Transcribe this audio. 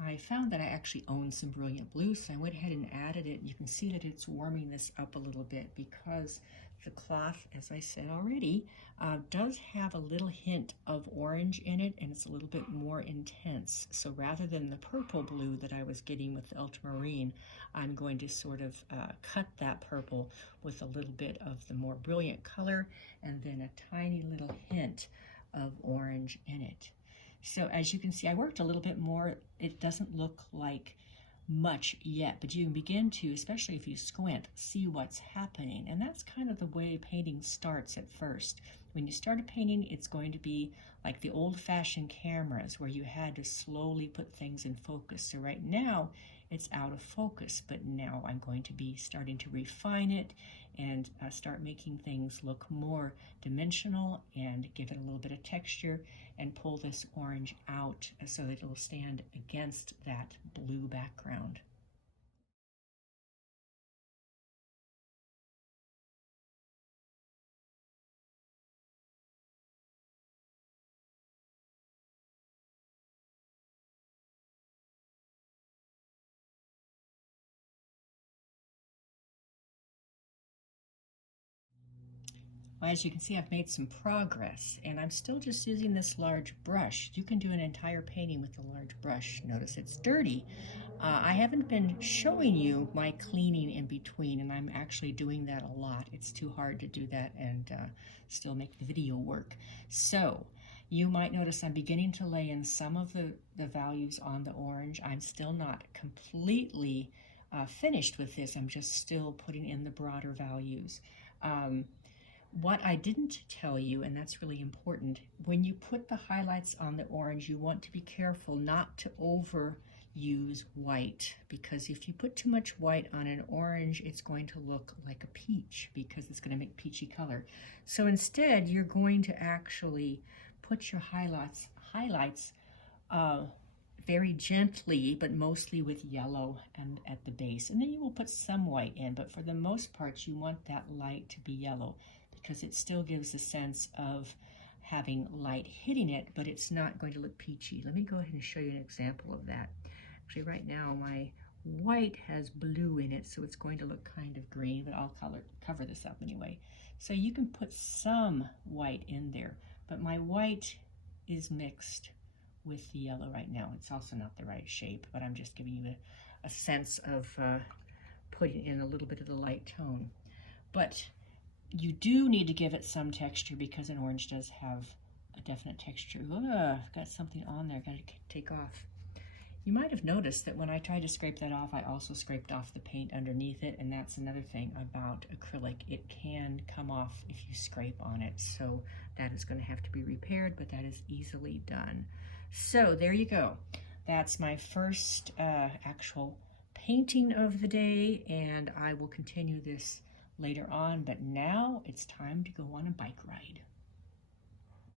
I found that I actually own some brilliant blue, so I went ahead and added it. You can see that it's warming this up a little bit because the cloth, as I said already, does have a little hint of orange in it, and it's a little bit more intense. So rather than the purple blue that I was getting with the ultramarine, I'm going to sort of cut that purple with a little bit of the more brilliant color and then a tiny little hint of orange in it. So as you can see, I worked a little bit more. It doesn't look like much yet, but you can begin to, especially if you squint, see what's happening. And that's kind of the way painting starts at first. When you start a painting, it's going to be like the old-fashioned cameras where you had to slowly put things in focus. So right now, it's out of focus, but now I'm going to be starting to refine it and start making things look more dimensional and give it a little bit of texture and pull this orange out so that it'll stand against that blue background. As you can see, I've made some progress, and I'm still just using this large brush. You can do an entire painting with a large brush. Notice it's dirty. I haven't been showing you my cleaning in between, and I'm actually doing that a lot. It's too hard to do that and still make the video work. So you might notice I'm beginning to lay in some of the values on the orange. I'm still not completely finished with this. I'm just still putting in the broader values. What I didn't tell you, and that's really important, when you put the highlights on the orange, you want to be careful not to overuse white, because if you put too much white on an orange, it's going to look like a peach because it's going to make peachy color. So instead, you're going to actually put your highlights very gently, but mostly with yellow and at the base. And then you will put some white in, but for the most part, you want that light to be yellow, because it still gives a sense of having light hitting it, but it's not going to look peachy. Let me go ahead and show you an example of that. Actually, right now my white has blue in it, so it's going to look kind of green, but I'll cover this up anyway. So you can put some white in there, but my white is mixed with the yellow right now. It's also not the right shape, but I'm just giving you a sense of putting in a little bit of the light tone. But you do need to give it some texture because an orange does have a definite texture. I've got something on there I've got to take off. You might have noticed that when I tried to scrape that off, I also scraped off the paint underneath it, and that's another thing about acrylic. It can come off if you scrape on it, so that is going to have to be repaired, but that is easily done. So there you go. That's my first actual painting of the day, and I will continue this later on, but now it's time to go on a bike ride.